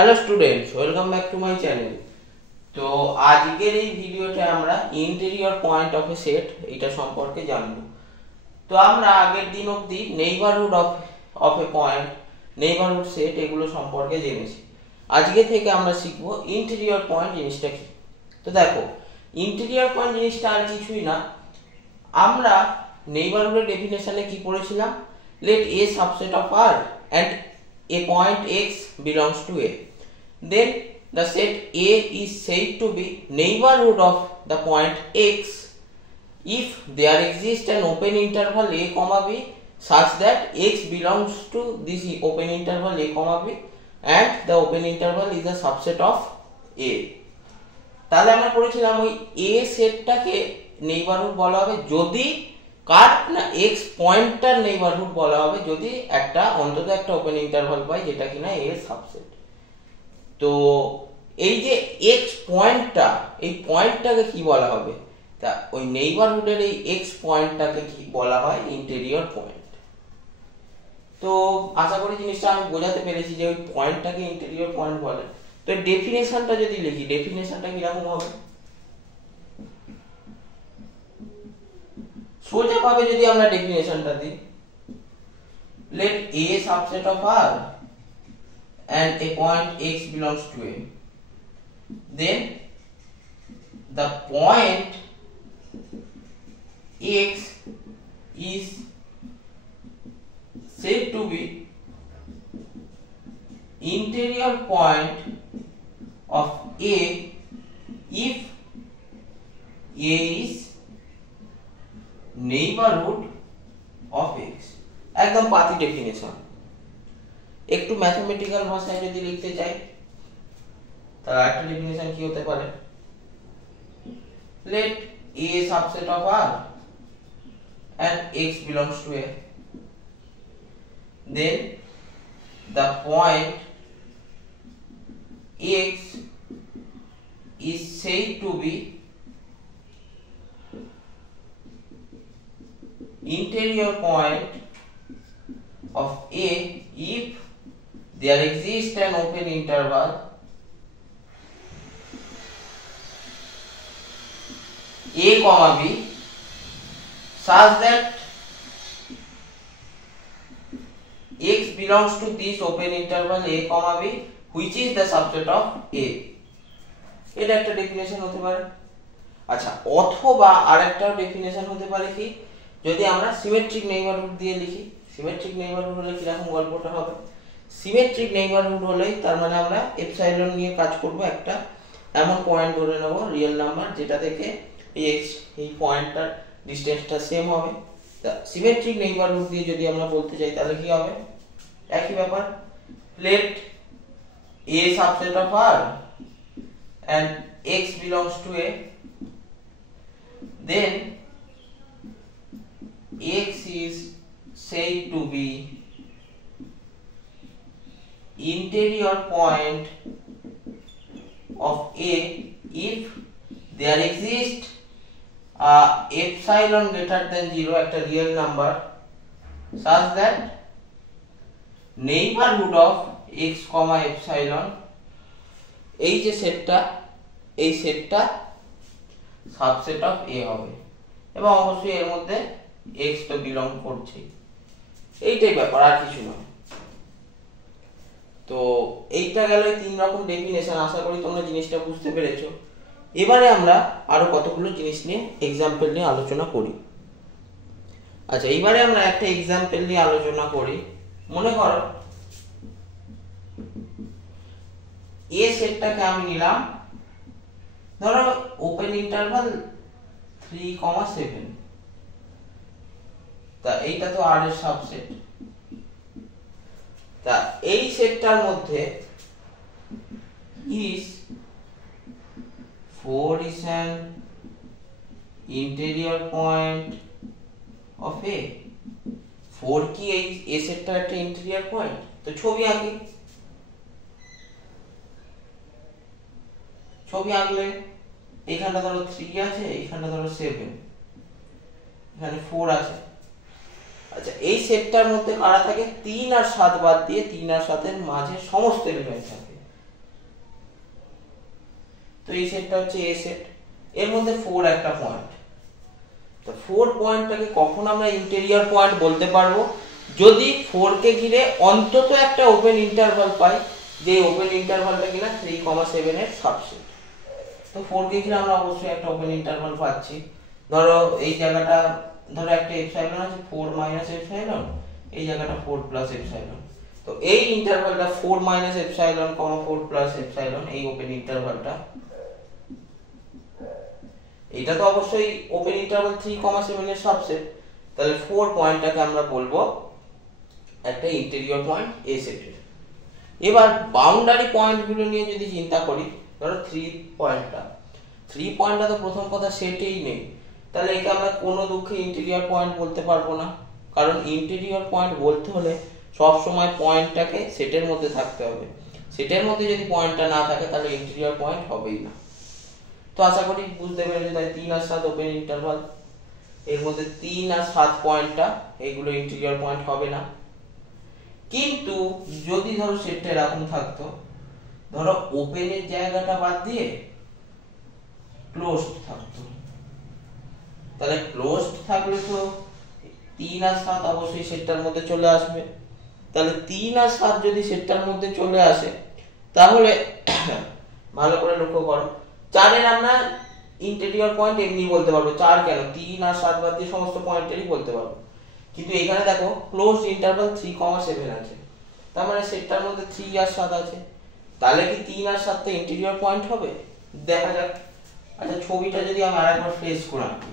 Hello students, welcome back to my channel. তো আজকের এই ভিডিওতে আমরা interior point of a set এটা সম্পর্কে জানব। তো আমরা আগের দিন অবধি neighbourhood of A point, neighbourhood set এগুলো সম্পর্কে জেনেছি। আজকে থেকে আমরা শিখব ইন্টেরিয়র পয়েন্ট জিনিসটা কি। তো দেখো, ইন্টেরিয়র পয়েন্ট জিনিসটা আর কিছুই না। আমরা নেইবারহুডের ডেফিনেশনে কি পড়েছিলাম? Let a subset of R and a point x belongs to A. Then the set A is said to be neighborhood of the point x if there exists an open interval a comma b such that x belongs to this open interval a comma b and the open interval is a subset of A. তাহলে আমরা পড়েছিলাম ওই A সেটটাকে neighbourhood বলা হবে যদি কার না x পয়েন্টটার neighbourhood বলা হবে যদি একটা অন্তত একটা ওপেন ইন্টারভাল পাই যেটা কিনা A এর সাবসেট। তো এই যে x পয়েন্টটা, এই পয়েন্টটাকে কি বলা হবে? তা ওই নেইবারহুডের এই x পয়েন্টটাকে কি বলা হয়? Interior point. তো আশা করি জিনিসটা আমি বোঝাতে পেরেছি যে ওই পয়েন্টটাকে ইন্টেরিয়র পয়েন্ট বলে। তো ডেফিনেশনটা যদি লিখি, ডেফিনেশনটা কিরকম হবে? সোজা ভাবে যদি আমরা ডেফিনেশনটা দিই, let A subset of R and a point x belongs to A, then the point x is said to be interior point of A if A is neighborhood of x। একদম পাতি ডেফিনেশন। একটু mathematical ভাষায় যদি লিখতে চাই তাহলে একটা definition কি হতে পারে? let A subset of R and x belongs to A, then the point x is said to be interior point of A if there exists an open interval A comma B such that x belongs to this open interval A comma B which is the subset of A। এটা একটা definition হতে পারে। আচ্ছা, অথবা আরেকটা definition হতে পারে কি, যদি আমরা সিমেট্রিক নেইবারহুড দিয়ে লিখি। সিমেট্রিক নেইবারহুড হলে কিরকম গল্পটা হবে? সিমেট্রিক নেইবারহুড হলেই তার মানে আমরা এপসাইলন নিয়ে কাজ করব, একটা এমন পয়েন্ট ধরে নেব রিয়েল নাম্বার যেটা থেকে এই পয়েন্টটার ডিসটেন্সটা সেম হবে। তা সিমেট্রিক নেইবারহুড দিয়ে যদি আমরা বলতে চাই তাহলে কি হবে? একই ব্যাপার, let A subset of R and x belongs to A, then x is said to be interior point of A if there exists epsilon greater than 0 একটা real number such that neighborhood of x comma epsilon এই যে সেটটা, এই সেটটা subset of A হবে এবং অবশ্যই এর মধ্যে x তো বিলং করছে। এইটাই ব্যাপার, আর কিছু নয়। তো এইটা গেল তিন রকম ডেফিনেশন। আশা করি তোমরা জিনিসটা বুঝতে পেরেছো। এবারে আমরা আরো কতগুলো জিনিস নিয়ে এক্সাম্পল নিয়ে আলোচনা করি। আচ্ছা, এইবারে আমরা একটা এক্সাম্পল নিয়ে আলোচনা করি। মনে করো এ সেটটাকে আমি নিলাম, ধরো ওপেন ইন্টারভাল 3,7। তা এইটা তো আর এর সাবসেট। তা এই সেটটার মধ্যে is 4 is an interior point of A। 4 কি এই এ সেটটার একটা ইন্টেরিয়র পয়েন্ট? তো ছবি আঁকি। ছবি আঁকলে এখানটা ধরো 3 আছে, এখানটা ধরো 7, এখানে 4 আছে। আচ্ছা, এই সেটটার মধ্যে কারা থাকে? 3 আর 7 বাদ দিয়ে 3 আর 7 এর মাঝে সমস্ত এলিমেন্ট থাকে। তো এই সেটটা হচ্ছে এ সেট, এর মধ্যে 4 একটা পয়েন্ট। তো 4 পয়েন্টটাকে কখন আমরা ইন্টেরিয়র পয়েন্ট বলতে পারবো? যদি 4 কে ঘিরে অন্তত একটা ওপেন ইন্টারভাল পাই, যে ওপেন ইন্টারভালটা কিনা 3,7 এর সাবসেট। তো 4 কে ঘিরে আমরা অবশ্যই একটা ওপেন ইন্টারভাল পাচ্ছি। ধরো এই জায়গাটা, ধরো একটা এপসাইলন আছে 4 মাইনাস এপসাইলন, এই জায়গাটা 4 প্লাস এপসাইলন। তো এই ইন্টারভালটা 4 মাইনাস এপসাইলন, 4 প্লাস এপসাইলন, এই ওপেন ইন্টারভালটা, এটা তো অবশ্যই ওপেন ইন্টারভাল 3,7 এর সাবসেট। তাহলে 4 পয়েন্টটাকে আমরা বলবো একটা ইন্টেরিয়র পয়েন্ট এ সেটের। এবার বাউন্ডারি পয়েন্টগুলো নিয়ে যদি চিন্তা করি, ধরো 3 পয়েন্টটা তো প্রথম কথা সেটেই নেই, তাহলে একে আমরা কোনো দুঃখে ইন্টেরিয়র পয়েন্ট বলতে পারবো না। কারণ ইন্টেরিয়র পয়েন্ট বলতে হলে সব সময় পয়েন্টটাকে সেটের মধ্যে থাকতে হবে। সেটের মধ্যে যদি পয়েন্টটা না থাকে তাহলে ইন্টেরিয়র পয়েন্ট হবেই না। তো আশা করি বুঝতে পেরেছো। তাই 3 আর 7 ওপেন ইন্টারভাল, এর মধ্যে 3 আর 7 পয়েন্টটা এইগুলো ইন্টেরিয়র পয়েন্ট হবে না। কিন্তু যদি ধরো সেটটা এরকম থাকতো, ধরো ওপেনের জায়গাটা বাদ দিয়ে ক্লোজড থাকতো, তাহলে ক্লোজড থাকলে তো 3 আর 7 অবশ্যই সেটটার মধ্যে চলে আসবে। তাহলে 3 আর 7 যদি সেটটার মধ্যে চলে আসে, তাহলে ভালো করে লক্ষ্য করো, 4 এর আমরা ইন্টেরিয়র পয়েন্ট এমনি বলতে পারবো। 4 কেন, 3 আর 7 বাদ দিয়ে সমস্ত পয়েন্টেরই বলতে পারবো। কিন্তু এখানে দেখো ক্লোজড ইন্টারভাল 3,7 আছে, তার মানে সেটটার মধ্যে 3 আর 7 আছে। তাহলে কি 3 আর 7 টা ইন্টেরিয়র পয়েন্ট হবে? দেখা যাক। আচ্ছা, ছবিটা যদি আমি আরেকবার ফ্রেশ করে আঁকি,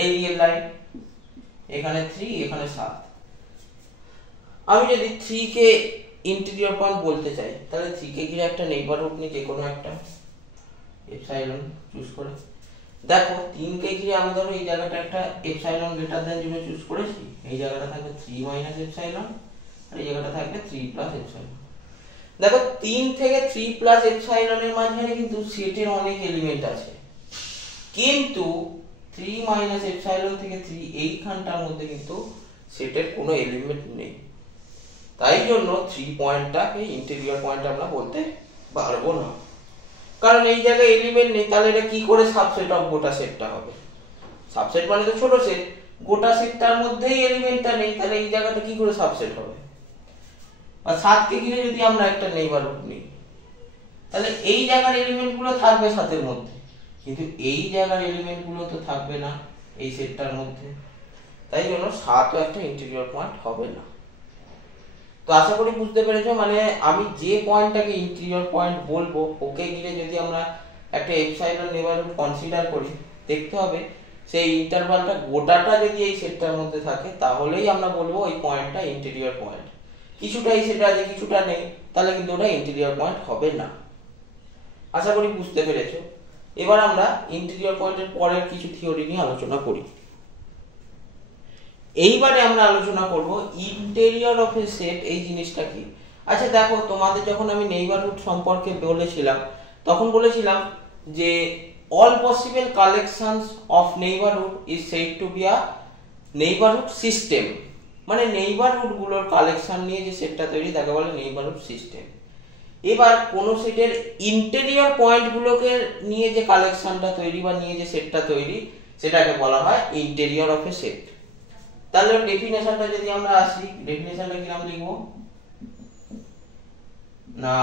এই রিয়েল লাইন, এখানে 3, এখানে 7। আমি যদি 3 কে ইন্টেরিয়র পয়েন্ট বলতে চাই, তাহলে 3 কে ঘিরে একটা নেইবারহুড নিয়ে যে কোনো একটা এপসাইলন চুজ করে। দেখো 3 কে ঘিরে আমি ধরো এই জায়গাটা একটা এপসাইলন গ্রেটার দ্যান 0 চুজ করেছি, এই জায়গাটা থাকবে 3 মাইনাস এপসাইলন, আর এই জায়গাটা থাকবে 3 প্লাস এপসাইলন। দেখো 3 থেকে 3 প্লাস এপসাইলনের মাঝখানে কিন্তু সেটের অনেক এলিমেন্ট আছে, কিন্তু 3 মাইনাস এপসাইলন থেকে 3 এইখানটার মধ্যে কিন্তু সেটের কোনো এলিমেন্ট নেই। তাই জন্য 3 পয়েন্টটাকে ইন্টেরিয়র পয়েন্ট আমরা বলতে পারবো না, কারণ এই জায়গায় এলিমেন্ট নেই। তাহলে এটা কি করে সাবসেট অফ গোটা সেটটা হবে? সাবসেট মানে তো ছোট সেট, গোটা সেটটার মধ্যেই এলিমেন্টটা নেই, তাহলে এই জায়গাটা কি করে সাবসেট হবে? আর 7 কে ঘিরে যদি আমরা একটা নেইবারহুড নিই, তাহলে এই জায়গার এলিমেন্টগুলো থাকবে 7 এর মধ্যে, কিন্তু এই জায়গার এলিমেন্টগুলো তো থাকবে না এই সেটটার মধ্যে। তাই জন্য 7 ও একটা ইন্টেরিয়র পয়েন্ট হবে না। তো আশা করি বুঝতে পেরেছো। মানে আমি যে পয়েন্টটাকে ইন্টেরিয়র পয়েন্ট বলবো, ওকে ঘিরে যদি আমরা একটা এপসাইলন নেইবারহুড কনসিডার করি, দেখতে হবে সেই ইন্টারভালটা গোটাটা যদি এই সেটটার মধ্যে থাকে, তাহলেই আমরা বলবো ওই পয়েন্টটা ইন্টেরিয়র পয়েন্ট। কিছুটা এই সেটে আছে, কিছুটা নেই, তাহলে কিন্তু ওটা ইন্টেরিয়র পয়েন্ট হবে না। আশা করি বুঝতে পেরেছো। এবার আমরা ইন্টেরিয়র পয়েন্টের পরের কিছু থিওরি নিয়ে আলোচনা করি। এইবারে আমরা আলোচনা করব ইন্টেরিয়র অফ এ সেট, এই জিনিসটা কি। আচ্ছা দেখো, তোমাদের যখন আমি নেইবারহুড সম্পর্কে বলেছিলাম, তখন বলেছিলাম যে all possible collections of neighbourhood is said to be a neighbourhood system. মানে নেইবারহুড গুলোর কালেকশন নিয়ে যে সেটটা তৈরি, তাকে বলে নেইবারহুড সিস্টেম। এবার কোন সেটের ইন্টেরিয়র পয়েন্ট গুলোকে নিয়ে যে কালেকশনটা তৈরি বা নিয়ে যে সেটটা তৈরি, সেটাকে বলা হয় ইন্টেরিয়র অফ এ সেট। তাহলে ডেফিনেশনটা যদি আমরা আসি, ডেফিনেশনটা কি আমরা লিখব না,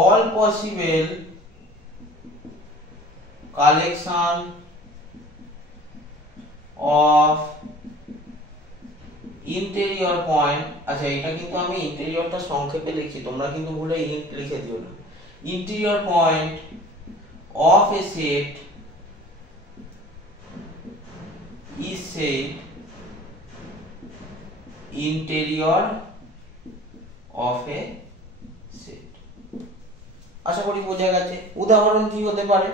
all possible collection of interior point. আচ্ছা, এটা কিন্তু আমি ইন্টেরিয়রটা সংক্ষেপে লিখছি, তোমরা কিন্তু ভুলে ইন্ট লিখে দিও না। Interior point of a set is said interior of a set. আশা করি বোঝা গেছে। উদাহরণ কি হতে পারে?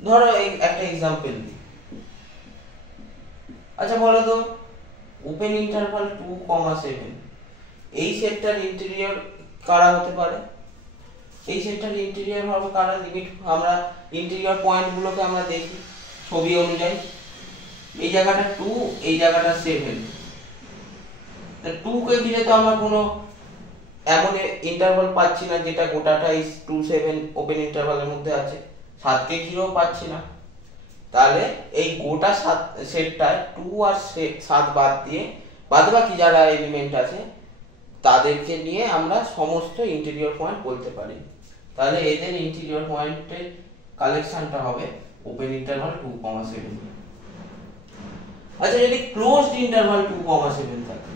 ধরো একটা এক্সাম্পল দিই। আচ্ছা বলো তো, ওপেন ইন্টারভাল 2,7 এই সেটটার ইন্টেরিয়র কারা হতে পারে? এই সেটটার ইন্টেরিয়র হবে কারা? লিমিট, আমরা ইন্টেরিয়র পয়েন্ট গুলোকে আমরা দেখি ছবি অনুযায়ী। এই জায়গাটা 2, এই জায়গাটা 7। 2 কে ঘিরে তো আমরা কোনো এমন ইন্টারভাল পাচ্ছি না যেটা গোটাটাই 2 7 ওপেন ইন্টারভালের মধ্যে আছে, 7কে ঘিরেও পাচ্ছি না। তাহলে এই গোটা সেটটায় 2 আর 7 বাদ দিয়ে বাদবাকি যারা এলিমেন্ট আছে তাদেরকে নিয়ে আমরা সমস্ত ইন্টেরিয়র পয়েন্ট বলতে পারি। তাহলে এদের ইন্টেরিয়র পয়েন্টের কালেকশনটা হবে ওপেন ইন্টারভাল 2,7। আচ্ছা, যদি ক্লোজড ইন্টারভাল 2,7 থাকে,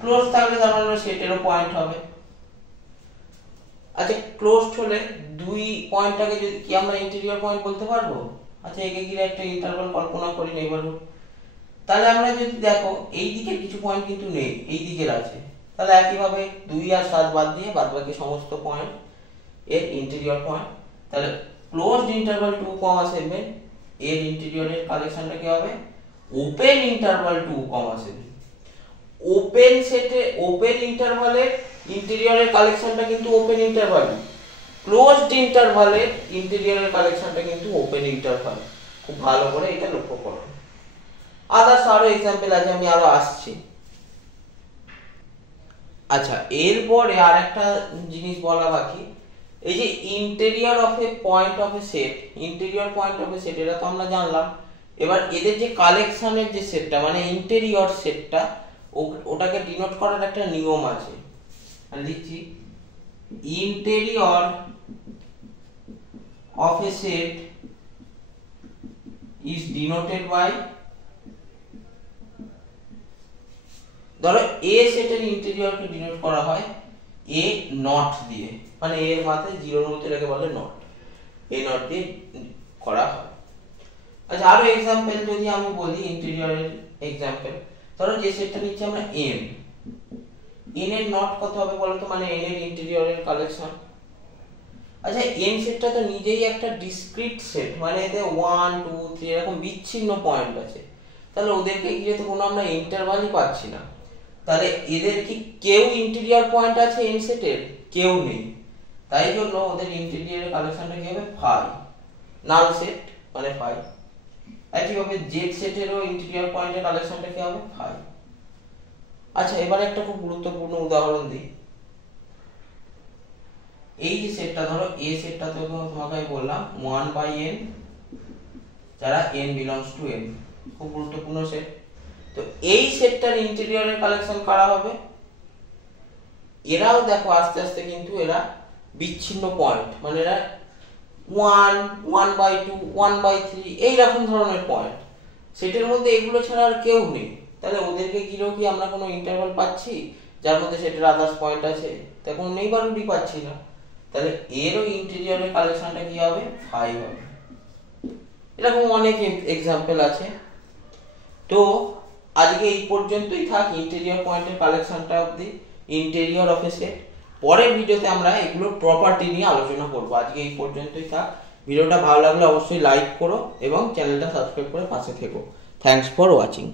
ক্লোজ থাকলে তার মানে সেটেরও পয়েন্ট হবে। আচ্ছা, ক্লোজড হলে দুই পয়েন্টটাকে যদি কি আমরা ইন্টেরিয়র পয়েন্ট বলতে পারবো? আচ্ছা, একে ঘিরে একটা ইন্টারভাল কল্পনা করি নেইবারহুড। তাহলে আমরা যদি দেখো এই দিকের কিছু পয়েন্ট কিন্তু নেই, এই দিকের আছে, তাহলে একইভাবে 2 আর 7 বাদ দিয়ে বাদবাকি সমস্ত পয়েন্ট এর ইন্টেরিয়র পয়েন্ট। তাহলে ক্লোজড ইন্টারভাল 2,7 এর ইন্টেরিয়রের কালেকশনটা কি হবে? Open interval 2,7। ওপেন সেটে ওপেন ইন্টারভালের ইন্টেরিয়রের কালেকশনটা কিন্তু ওপেন ইন্টারভাল, ক্লোজড ইন্টারভালের ইন্টেরিয়রের কালেকশনটা কিন্তু ওপেন ইন্টারভাল। খুব ভালো করে এটা লক্ষ্য করো। আদার্স আরো এক্সাম্পল আছে, আমি আরো আসছি। আচ্ছা, এরপরে আরেকটা জিনিস বলা বাকি, এই যে interior of A point of a set, interior point of a set এটা তো আমরা জানলাম। এবার এদের যে কালেকশনের যে সেটটা মানে ইন্টেরিয়র সেটটা, ওটাকে ডিনোট করার একটা নিয়ম আছে। লিখছি interior of a set is denoted by, ধরো এ সেটের ইন্টেরিয়রকে ডিনোট করা হয় এ নট দিয়ে, মানে এর মাথায় জিরোর মধ্যে এটাকে বলে নট, এ নট দিয়ে করা হয়। আচ্ছা, আরো এক্সাম্পল যদি আমি বলি ইন্টেরিয়রের এক্সাম্পল, ধরো যে সেটটা নিচ্ছি আমরা এন, এন এর নট কত হবে বলো তো, মানে এন এর ইন্টেরিয়রের কালেকশন। আচ্ছা, এন সেটটা তো নিজেই একটা ডিসক্রিট সেট, মানে এতে 1 2 3 এরকম বিচ্ছিন্ন পয়েন্ট আছে, তাহলে ওদেরকে ঘিরে তো কোনো আমরা ইন্টারভালই পাচ্ছি না। তাহলে এদের কি কেউ ইন্টেরিয়র পয়েন্ট আছে এন সেটের? কেউ নেই। তাই জন্য ওদের ইন্টেরিয়রের কালেকশনটা কি হবে? 5, নাল সেট মানে 5। একইভাবে জেড সেটেরও ইন্টেরিয়র পয়েন্টের কালেকশনটা কি হবে? 5। আচ্ছা, এবারে একটা খুব গুরুত্বপূর্ণ উদাহরণ দিই। এই যে সেটটা, ধরো এ সেটটা তো তোমাকে আমি বললাম 1/n, যারা n belongs to n, খুব গুরুত্বপূর্ণ সেট। তো এই সেটটার ইন্টেরিয়রের কালেকশন কারা হবে? এরাও দেখো আস্তে আস্তে কিন্তু এরা বিচ্ছিন্ন পয়েন্ট, মানে এরা 1 1/2 1/3 এইরকম ধরনের পয়েন্ট, সেটের মধ্যে এগুলো ছাড়া আর কেউ নেই। তাহলে ওদেরকে ঘিরেও কি আমরা কোনো ইন্টারভাল পাচ্ছি যার মধ্যে সেটের আদার্স পয়েন্ট আছে? তা কোনো নেইবারহুডই পাচ্ছি না। তাহলে এরও ইন্টেরিয়রের কালেকশনটা কি হবে? 5 হবে। এরকম অনেক এক্সাম্পল আছে। তো আজকে এই পর্যন্তই থাক ইন্টেরিয়র পয়েন্টের কালেকশনটা অবধি, ইন্টেরিয়র অফ এ সেট। পরের ভিডিওতে আমরা এগুলোর প্রপার্টি নিয়ে আলোচনা করব। আজকে এই পর্যন্তই থাক। ভিডিওটা ভালো লাগলে অবশ্যই লাইক করো এবং চ্যানেলটা সাবস্ক্রাইব করে পাশে থেকো। Thanks for watching.